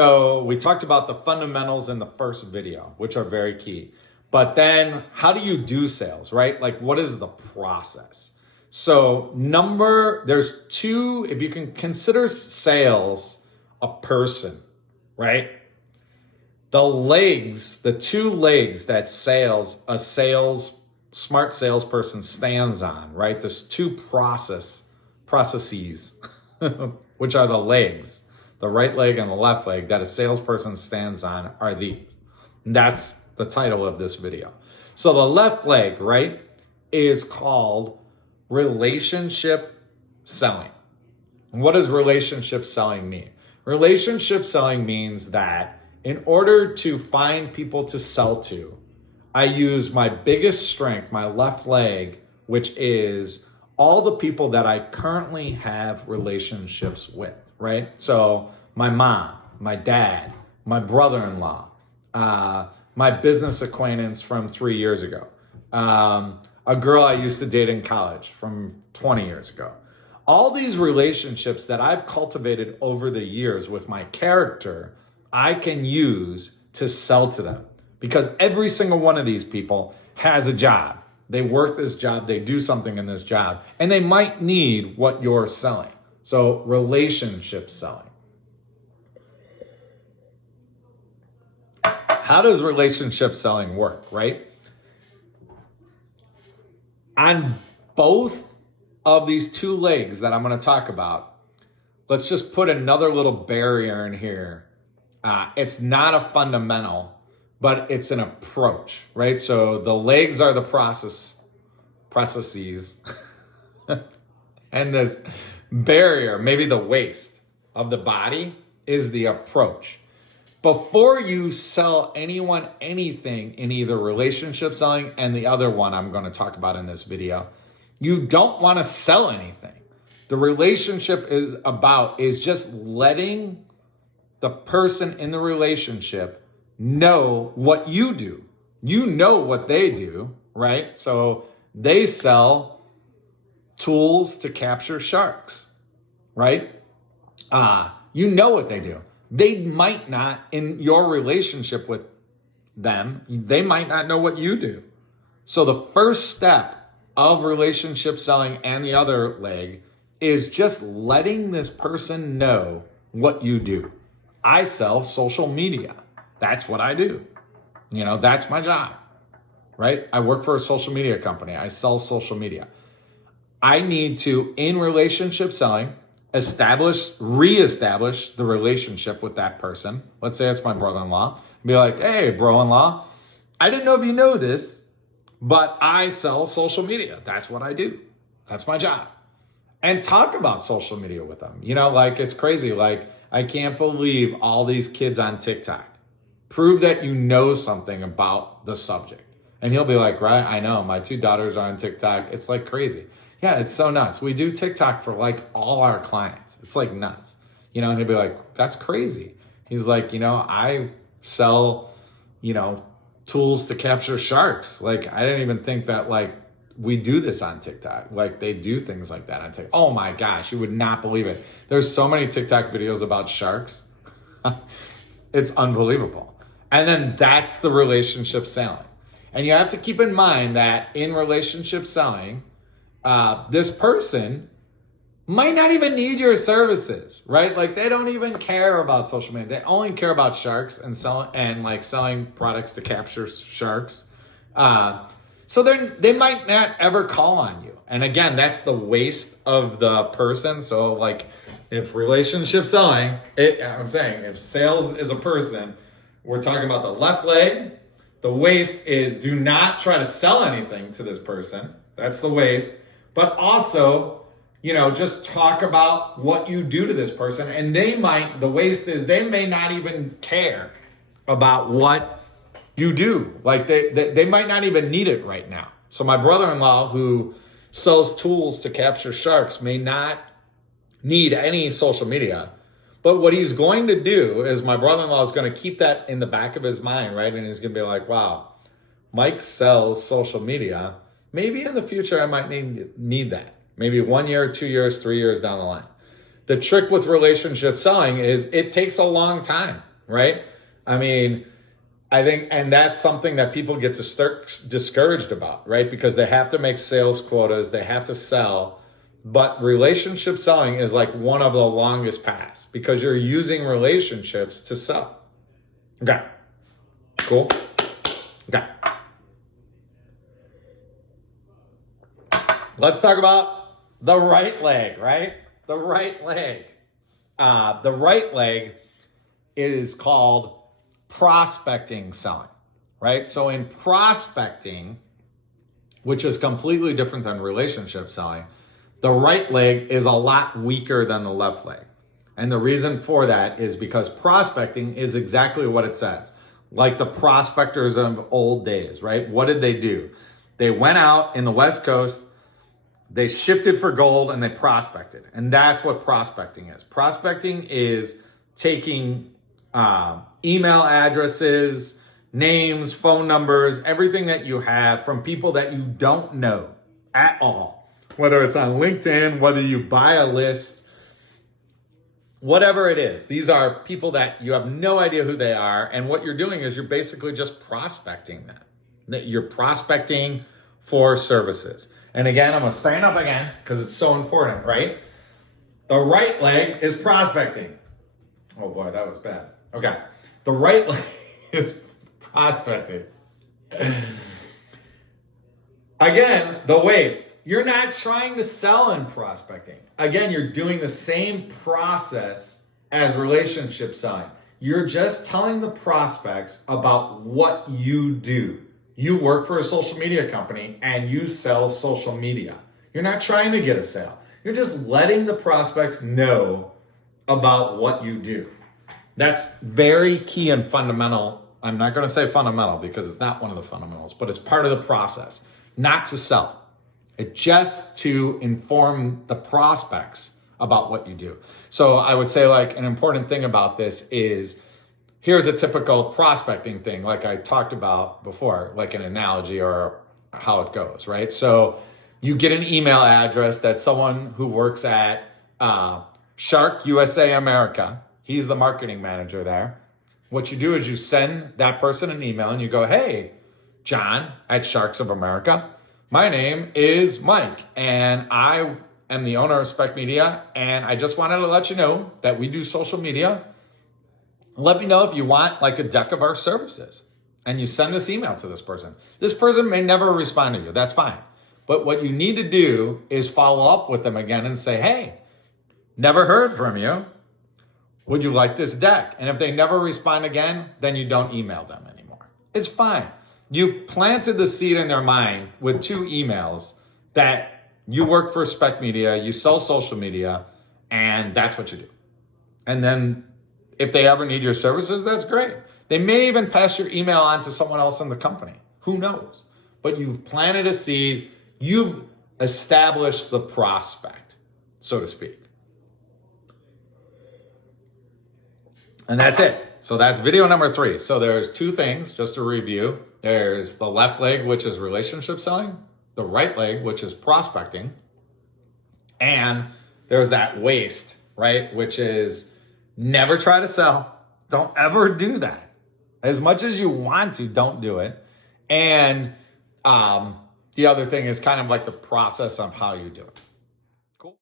So we talked about the fundamentals in the first video, which are very key. But then how do you do sales, right? Like what is the process? So there's two, if you can consider sales a person, right? The two legs that smart salesperson stands on, right? There's two processes, which are the legs. The right leg and the left leg that a salesperson stands on are these. That's the title of this video. So the left leg, right, is called relationship selling. And what does relationship selling mean? Relationship selling means that in order to find people to sell to, I use my biggest strength, my left leg, which is all the people that I currently have relationships with, right? So my mom, my dad, my brother-in-law, my business acquaintance from 3 years ago, a girl I used to date in college from 20 years ago. All these relationships that I've cultivated over the years with my character, I can use to sell to them because every single one of these people has a job. They work this job, they do something in this job, and they might need what you're selling. So relationship selling. How does relationship selling work, right? On both of these two legs that I'm going to talk about, let's just put another little barrier in here. It's not a fundamental, but it's an approach, right? So the legs are the processes, and this barrier, maybe the waist of the body, is the approach. Before you sell anyone anything in either relationship selling and the other one I'm going to talk about in this video, you don't want to sell anything. The relationship is just letting the person in the relationship know what you do. You know what they do, right? So they sell tools to capture sharks, right? You know what they do. They might not, in your relationship with them, they might not know what you do. So the first step of relationship selling and the other leg is just letting this person know what you do. I sell social media. That's what I do. That's my job, right? I work for a social media company. I sell social media. I need to, in relationship selling, reestablish the relationship with that person. Let's say it's my brother-in-law. Be like, hey, bro-in-law, I didn't know if you know this, but I sell social media. That's what I do. That's my job. And talk about social media with them. It's crazy. I can't believe all these kids on TikTok. Prove that you know something about the subject. And he'll be like, right, I know. My 2 daughters are on TikTok. It's like crazy. Yeah, it's so nuts. We do TikTok for all our clients. It's like nuts. And he'll be like, that's crazy. He's like, I sell, tools to capture sharks. I didn't even think that we do this on TikTok. They do things like that on TikTok. Oh my gosh, you would not believe it. There's so many TikTok videos about sharks. It's unbelievable. And then that's the relationship selling. And you have to keep in mind that in relationship selling, this person might not even need your services, right? They don't even care about social media. They only care about sharks and selling products to capture sharks. So they might not ever call on you. And again, that's the waste of the person. So if relationship selling, if sales is a person, we're talking about the left leg. The waist is do not try to sell anything to this person. That's the waist. But also, just talk about what you do to this person. And the waist is they may not even care about what you do. They might not even need it right now. So my brother-in-law who sells tools to capture sharks may not need any social media. But what he's going to do is my brother-in-law is going to keep that in the back of his mind, right? And he's going to be like, wow, Mike sells social media. Maybe in the future I might need that. Maybe 1 year, 2 years, 3 years down the line. The trick with relationship selling is it takes a long time. right? I mean, I think, and that's something that people get discouraged about, right? Because they have to make sales quotas, they have to sell, but relationship selling is like one of the longest paths because you're using relationships to sell. Okay, cool. Okay. Let's talk about the right leg, right? The right leg. The right leg is called prospecting selling, right? So in prospecting, which is completely different than relationship selling, the right leg is a lot weaker than the left leg. And the reason for that is because prospecting is exactly what it says. Like the prospectors of old days, right? What did they do? They went out in the West Coast, they shifted for gold, and they prospected. And that's what prospecting is. Prospecting is taking email addresses, names, phone numbers, everything that you have from people that you don't know at all. Whether it's on LinkedIn, whether you buy a list, whatever it is. These are people that you have no idea who they are. And what you're doing is you're basically just prospecting them. You're prospecting for services. And again, I'm going to stand up again because it's so important, right? The right leg is prospecting. Oh boy, that was bad. Okay. The right leg is prospecting. Again, the waist. You're not trying to sell in prospecting. Again, you're doing the same process as relationship selling. You're just telling the prospects about what you do. You work for a social media company and you sell social media. You're not trying to get a sale. You're just letting the prospects know about what you do. That's very key and fundamental. I'm not going to say fundamental because it's not one of the fundamentals, but it's part of the process. Not to sell. It's just to inform the prospects about what you do. So I would say like an important thing about this is here's a typical prospecting thing, like I talked about before, like an analogy or how it goes, right? So you get an email address that someone who works at Shark USA America, he's the marketing manager there. What you do is you send that person an email and you go, hey, John at Sharks of America, my name is Mike and I am the owner of Speck Media and I just wanted to let you know that we do social media. Let me know if you want like a deck of our services. And you send this email to this person. This person may never respond to you. That's fine. But what you need to do is follow up with them again and say, hey, never heard from you. Would you like this deck? And if they never respond again, then you don't email them anymore. It's fine. You've planted the seed in their mind with 2 emails that you work for Speck Media, you sell social media, and that's what you do. And then if they ever need your services, that's great. They may even pass your email on to someone else in the company. Who knows? But you've planted a seed. You've established the prospect, so to speak. And that's it. So that's video number 3. So there's 2 things, just to review. There's the left leg, which is relationship selling. The right leg, which is prospecting. And there's that waist, right? Which is never try to sell. Don't ever do that. As much as you want to, don't do it. And the other thing is kind of like the process of how you do it.